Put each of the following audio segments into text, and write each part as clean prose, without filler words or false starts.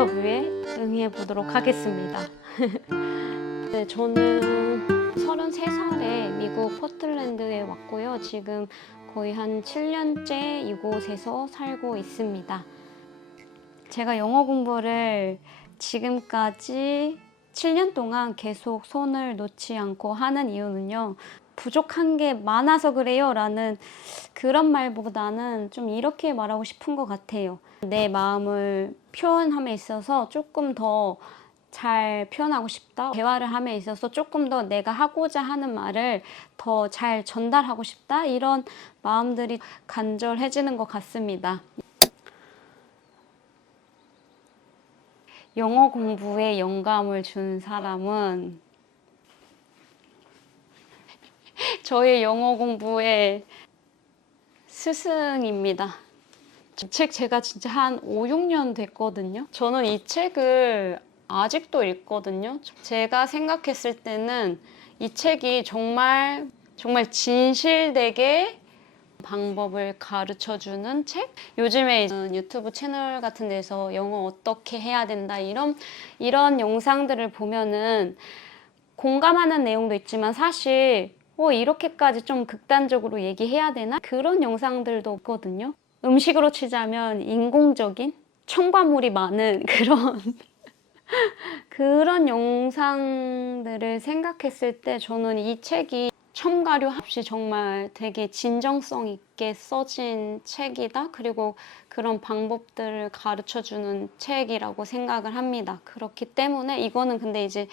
인터뷰에 응해 보도록 하겠습니다. 네, 저는 33살에 미국 포틀랜드에 왔고요. 지금 거의 한 7년째 이곳에서 살고 있습니다. 제가 영어 공부를 지금까지 7년 동안 계속 손을 놓지 않고 하는 이유는요. 부족한 게 많아서 그래요 라는 그런 말보다는 좀 이렇게 말하고 싶은 것 같아요. 내 마음을 표현함에 있어서 조금 더 잘 표현하고 싶다. 대화를 함에 있어서 조금 더 내가 하고자 하는 말을 더 잘 전달하고 싶다. 이런 마음들이 간절해지는 것 같습니다. 영어 공부에 영감을 준 사람은 저의 영어 공부의 스승입니다. 이 책 제가 진짜 한 5, 6년 됐거든요. 저는 이 책을 아직도 읽거든요. 제가 생각했을 때는 이 책이 정말 진실되게 방법을 가르쳐주는 책? 요즘에 유튜브 채널 같은 데서 영어 어떻게 해야 된다 이런 영상들을 보면은 공감하는 내용도 있지만 사실 이렇게까지 좀 극단적으로 얘기해야 되나? 그런 영상들도 있거든요. 음식으로 치자면 인공적인 첨가물이 많은 그런 영상들을 생각했을 때 저는 이 책이 첨가류 없이 정말 되게 진정성 있게 써진 책이다. 그리고 그런 방법들을 가르쳐주는 책이라고 생각을 합니다. 그렇기 때문에 이거는 근데 이제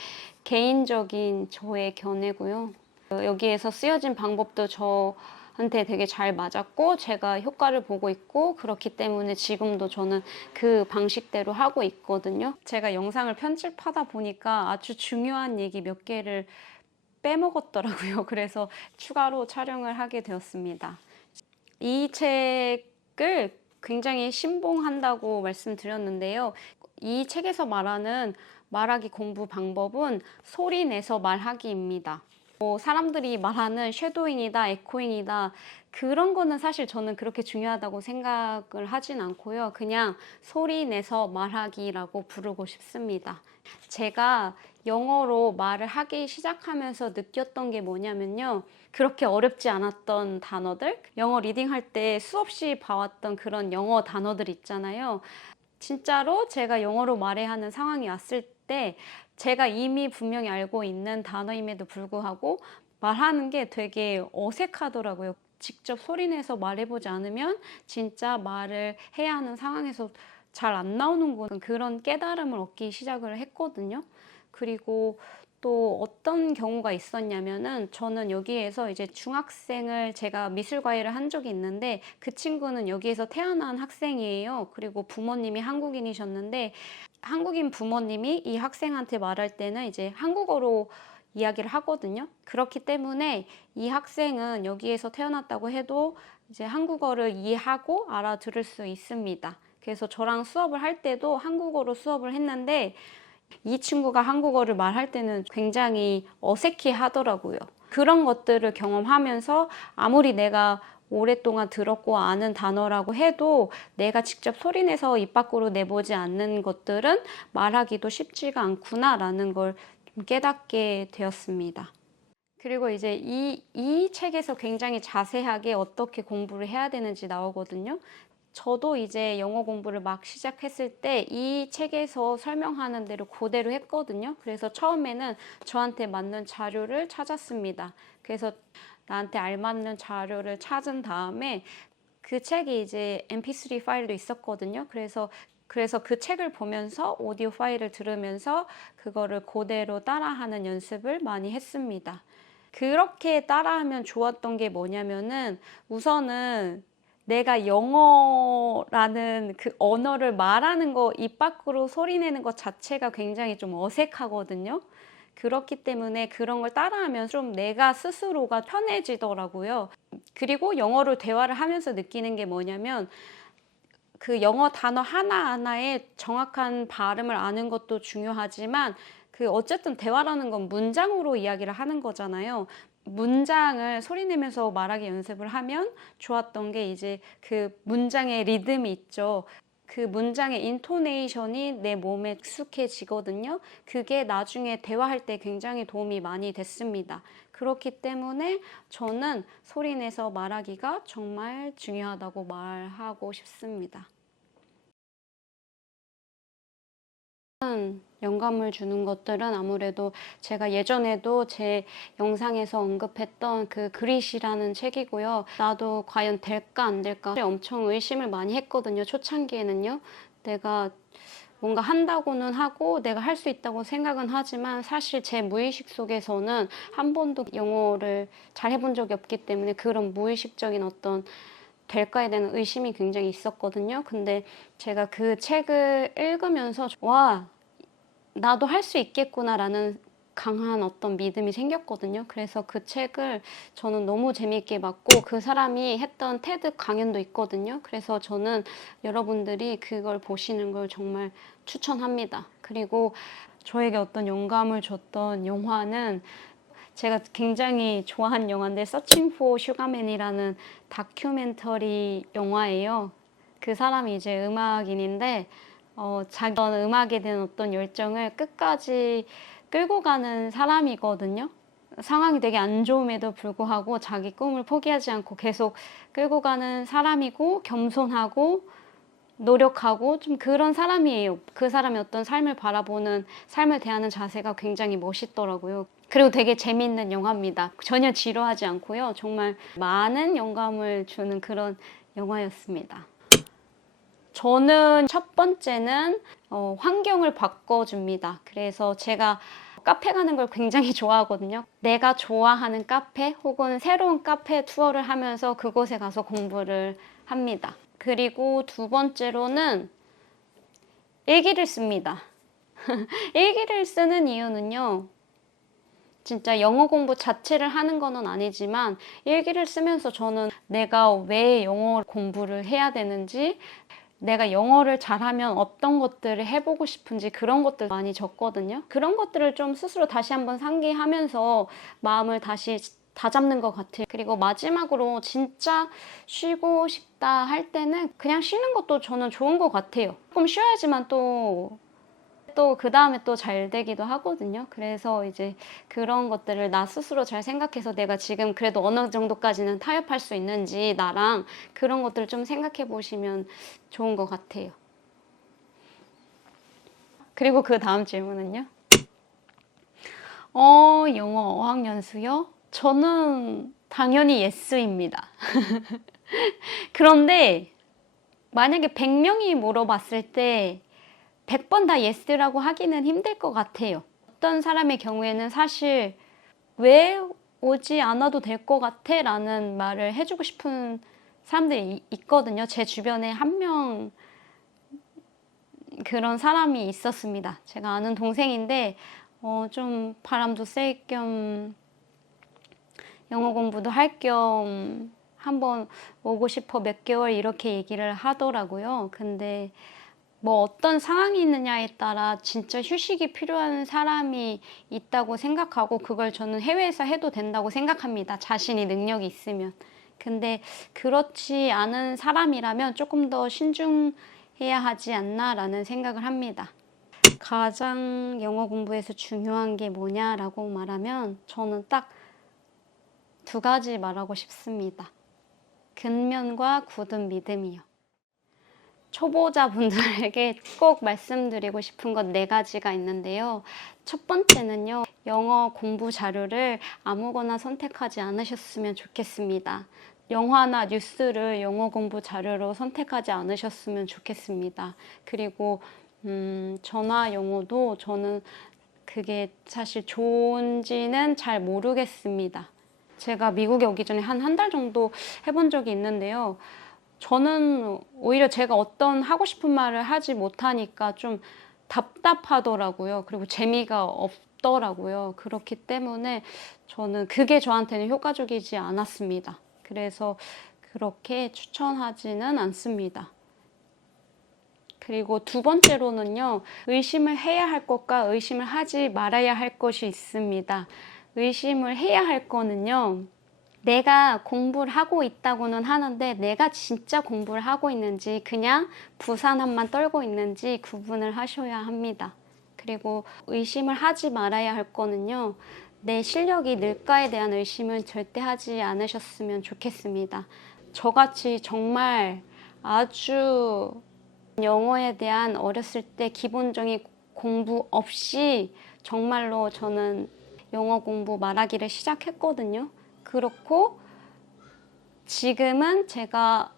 개인적인 저의 견해고요. 여기에서 쓰여진 방법도 저한테 되게 잘 맞았고 제가 효과를 보고 있고 그렇기 때문에 지금도 저는 그 방식대로 하고 있거든요. 제가 영상을 편집하다 보니까 아주 중요한 얘기 몇 개를 빼먹었더라고요. 그래서 추가로 촬영을 하게 되었습니다. 이 책을 굉장히 신봉한다고 말씀드렸는데요. 이 책에서 말하는 말하기 공부 방법은 소리 내서 말하기입니다. 사람들이 말하는 쉐도잉이다, 에코잉이다 그런 거는 사실 저는 그렇게 중요하다고 생각을 하진 않고요. 그냥 소리 내서 말하기라고 부르고 싶습니다. 제가 영어로 말을 하기 시작하면서 느꼈던 게 뭐냐면요. 그렇게 어렵지 않았던 단어들, 영어 리딩할 때 수없이 봐왔던 그런 영어 단어들 있잖아요. 진짜로 제가 영어로 말해야 하는 상황이 왔을 때 제가 이미 분명히 알고 있는 단어임에도 불구하고 말하는 게 되게 어색하더라고요. 직접 소리내서 말해보지 않으면 진짜 말을 해야 하는 상황에서 잘 안 나오는구나 그런 깨달음을 얻기 시작을 했거든요. 그리고 또 어떤 경우가 있었냐면은 저는 여기에서 이제 중학생을 제가 미술 과외를 한 적이 있는데 그 친구는 여기에서 태어난 학생이에요. 그리고 부모님이 한국인이셨는데 한국인 부모님이 이 학생한테 말할 때는 이제 한국어로 이야기를 하거든요. 그렇기 때문에 이 학생은 여기에서 태어났다고 해도 이제 한국어를 이해하고 알아들을 수 있습니다. 그래서 저랑 수업을 할 때도 한국어로 수업을 했는데 이 친구가 한국어를 말할 때는 굉장히 어색해 하더라고요. 그런 것들을 경험하면서 아무리 내가 오랫동안 들었고 아는 단어라고 해도 내가 직접 소리내서 입 밖으로 내보지 않는 것들은 말하기도 쉽지가 않구나라는 걸 깨닫게 되었습니다. 그리고 이제 이 책에서 굉장히 자세하게 어떻게 공부를 해야 되는지 나오거든요. 저도 이제 영어 공부를 막 시작했을 때 이 책에서 설명하는 대로 그대로 했거든요. 그래서 처음에는 저한테 맞는 자료를 찾았습니다. 그래서 나한테 알맞는 자료를 찾은 다음에 그 책이 이제 mp3 파일도 있었거든요. 그래서 그 책을 보면서 오디오 파일을 들으면서 그거를 그대로 따라하는 연습을 많이 했습니다. 그렇게 따라하면 좋았던 게 뭐냐면은 우선은 내가 영어라는 그 언어를 말하는 거, 입 밖으로 소리내는 것 자체가 굉장히 좀 어색하거든요. 그렇기 때문에 그런 걸 따라하면 좀 내가 스스로가 편해지더라고요. 그리고 영어로 대화를 하면서 느끼는 게 뭐냐면 그 영어 단어 하나하나의 정확한 발음을 아는 것도 중요하지만 그 어쨌든 대화라는 건 문장으로 이야기를 하는 거잖아요. 문장을 소리내면서 말하기 연습을 하면 좋았던 게 이제 그 문장의 리듬이 있죠. 그 문장의 인토네이션이 내 몸에 익숙해지거든요. 그게 나중에 대화할 때 굉장히 도움이 많이 됐습니다. 그렇기 때문에 저는 소리내서 말하기가 정말 중요하다고 말하고 싶습니다. 영감을 주는 것들은 아무래도 제가 예전에도 제 영상에서 언급했던 그 그릿이라는 책이고요. 나도 과연 될까 안 될까 엄청 의심을 많이 했거든요. 초창기에는요. 내가 뭔가 한다고는 하고 내가 할 수 있다고 생각은 하지만 사실 제 무의식 속에서는 한 번도 영어를 잘 해본 적이 없기 때문에 그런 무의식적인 어떤 될까에 대한 의심이 굉장히 있었거든요. 근데 제가 그 책을 읽으면서 와, 나도 할 수 있겠구나라는 강한 어떤 믿음이 생겼거든요. 그래서 그 책을 저는 너무 재미있게 봤고 그 사람이 했던 테드 강연도 있거든요. 그래서 저는 여러분들이 그걸 보시는 걸 정말 추천합니다. 그리고 저에게 어떤 영감을 줬던 영화는 제가 굉장히 좋아하는 영화인데 Searching for Sugarman이라는 다큐멘터리 영화예요. 그 사람이 이제 음악인인데 자기 음악에 대한 어떤 열정을 끝까지 끌고 가는 사람이거든요. 상황이 되게 안 좋음에도 불구하고 자기 꿈을 포기하지 않고 계속 끌고 가는 사람이고 겸손하고 노력하고 좀 그런 사람이에요. 그 사람의 어떤 삶을 바라보는, 삶을 대하는 자세가 굉장히 멋있더라고요. 그리고 되게 재미있는 영화입니다. 전혀 지루하지 않고요. 정말 많은 영감을 주는 그런 영화였습니다. 저는 첫 번째는 환경을 바꿔줍니다. 그래서 제가 카페 가는 걸 굉장히 좋아하거든요. 내가 좋아하는 카페 혹은 새로운 카페 투어를 하면서 그곳에 가서 공부를 합니다. 그리고 두 번째로는 일기를 씁니다. 일기를 쓰는 이유는요. 진짜 영어 공부 자체를 하는 건 아니지만 일기를 쓰면서 저는 내가 왜 영어 공부를 해야 되는지 내가 영어를 잘하면 어떤 것들을 해보고 싶은지 그런 것들 많이 적거든요. 그런 것들을 좀 스스로 다시 한번 상기하면서 마음을 다시 다잡는 것 같아요. 그리고 마지막으로 진짜 쉬고 싶다 할 때는 그냥 쉬는 것도 저는 좋은 것 같아요. 조금 쉬어야지만 또 그 다음에 또 잘 되기도 하거든요. 그래서 이제 그런 것들을 나 스스로 잘 생각해서 내가 지금 그래도 어느 정도까지는 타협할 수 있는지 나랑 그런 것들을 좀 생각해 보시면 좋은 것 같아요. 그리고 그 다음 질문은요? 영어 어학연수요? 저는 당연히 예스입니다. 그런데 만약에 100명이 물어봤을 때 100번 다 예스라고 하기는 힘들 것 같아요. 어떤 사람의 경우에는 사실 왜 오지 않아도 될 것 같아? 라는 말을 해주고 싶은 사람들이 있거든요. 제 주변에 한 명 그런 사람이 있었습니다. 제가 아는 동생인데 좀 바람도 쐴 겸 영어 공부도 할 겸 한번 오고 싶어 몇 개월 이렇게 얘기를 하더라고요. 근데 뭐 어떤 상황이 있느냐에 따라 진짜 휴식이 필요한 사람이 있다고 생각하고 그걸 저는 해외에서 해도 된다고 생각합니다. 자신이 능력이 있으면. 근데 그렇지 않은 사람이라면 조금 더 신중해야 하지 않나라는 생각을 합니다. 가장 영어 공부에서 중요한 게 뭐냐라고 말하면 저는 딱 두 가지 말하고 싶습니다. 근면과 굳은 믿음이요. 초보자분들에게 꼭 말씀드리고 싶은 건 네 가지가 있는데요. 첫 번째는요, 영어 공부 자료를 아무거나 선택하지 않으셨으면 좋겠습니다. 영화나 뉴스를 영어 공부 자료로 선택하지 않으셨으면 좋겠습니다. 그리고 전화 영어도 저는 그게 사실 좋은지는 잘 모르겠습니다. 제가 미국에 오기 전에 한 달 정도 해본 적이 있는데요. 저는 오히려 제가 어떤 하고 싶은 말을 하지 못하니까 좀 답답하더라고요. 그리고 재미가 없더라고요. 그렇기 때문에 저는 그게 저한테는 효과적이지 않았습니다. 그래서 그렇게 추천하지는 않습니다. 그리고 두 번째로는요, 의심을 해야 할 것과 의심을 하지 말아야 할 것이 있습니다. 의심을 해야 할 거는요, 내가 공부를 하고 있다고는 하는데 내가 진짜 공부를 하고 있는지 그냥 부산함만 떨고 있는지 구분을 하셔야 합니다. 그리고 의심을 하지 말아야 할 거는요. 내 실력이 늘까에 대한 의심은 절대 하지 않으셨으면 좋겠습니다. 저같이 정말 아주 영어에 대한 어렸을 때 기본적인 공부 없이 정말로 저는 영어 공부 말하기를 시작했거든요. 그렇고 지금은 제가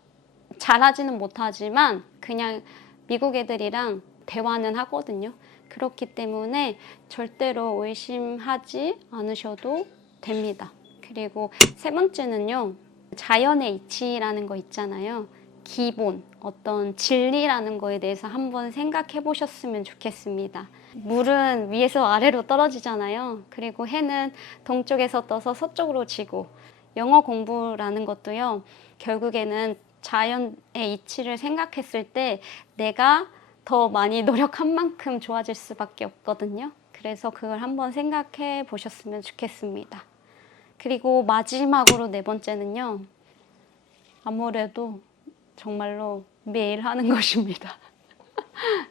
잘하지는 못하지만 그냥 미국 애들이랑 대화는 하거든요. 그렇기 때문에 절대로 의심하지 않으셔도 됩니다. 그리고 세 번째는요. 자연의 이치라는 거 있잖아요. 기본, 어떤 진리라는 거에 대해서 한번 생각해 보셨으면 좋겠습니다. 물은 위에서 아래로 떨어지잖아요. 그리고 해는 동쪽에서 떠서 서쪽으로 지고, 영어 공부라는 것도요. 결국에는 자연의 이치를 생각했을 때 내가 더 많이 노력한 만큼 좋아질 수밖에 없거든요. 그래서 그걸 한번 생각해 보셨으면 좋겠습니다. 그리고 마지막으로 네 번째는요. 아무래도 정말로 매일 하는 것입니다.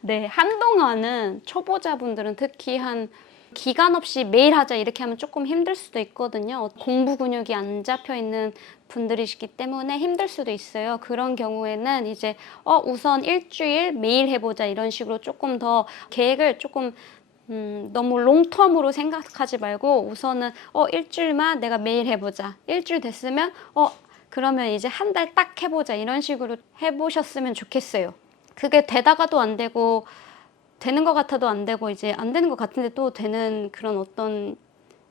네, 한동안은 초보자분들은 특히 한 기간 없이 매일 하자 이렇게 하면 조금 힘들 수도 있거든요. 공부 근육이 안 잡혀 있는 분들이시기 때문에 힘들 수도 있어요. 그런 경우에는 이제 우선 일주일 매일 해보자 이런 식으로 조금 더 계획을 조금 너무 롱텀으로 생각하지 말고 우선은 일주일만 내가 매일 해보자. 일주일 됐으면 그러면 이제 한 달 딱 해보자 이런 식으로 해보셨으면 좋겠어요. 그게 되다가도 안 되고 되는 것 같아도 안 되고 이제 안 되는 것 같은데 또 되는 그런 어떤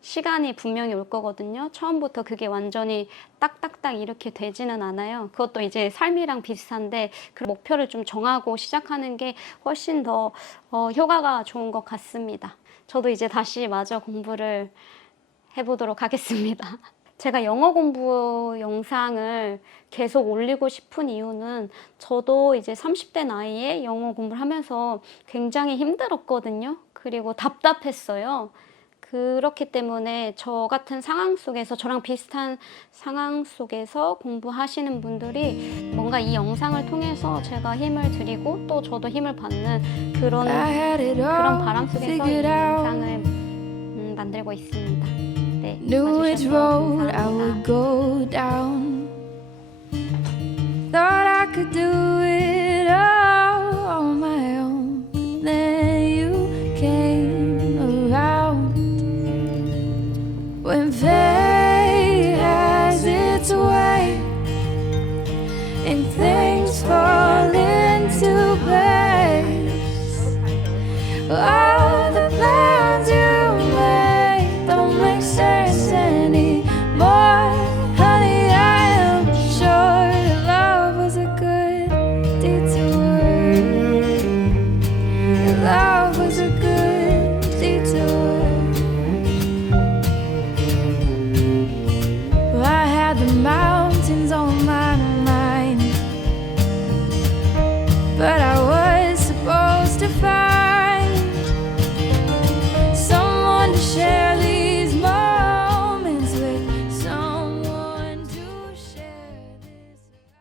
시간이 분명히 올 거거든요. 처음부터 그게 완전히 딱딱딱 이렇게 되지는 않아요. 그것도 이제 삶이랑 비슷한데 그 목표를 좀 정하고 시작하는 게 훨씬 더 효과가 좋은 것 같습니다. 저도 이제 다시 마저 공부를 해보도록 하겠습니다. 제가 영어 공부 영상을 계속 올리고 싶은 이유는 저도 이제 30대 나이에 영어 공부를 하면서 굉장히 힘들었거든요. 그리고 답답했어요. 그렇기 때문에 저 같은 상황 속에서 저랑 비슷한 상황 속에서 공부하시는 분들이 뭔가 이 영상을 통해서 제가 힘을 드리고 또 저도 힘을 받는 그런 바람 속에서 이 영상을 만들고 있습니다. 네, Knew which road I would 감사합니다. go down. Thought I could do it all on my own. But then you came around. When fate has its way and things fall into place,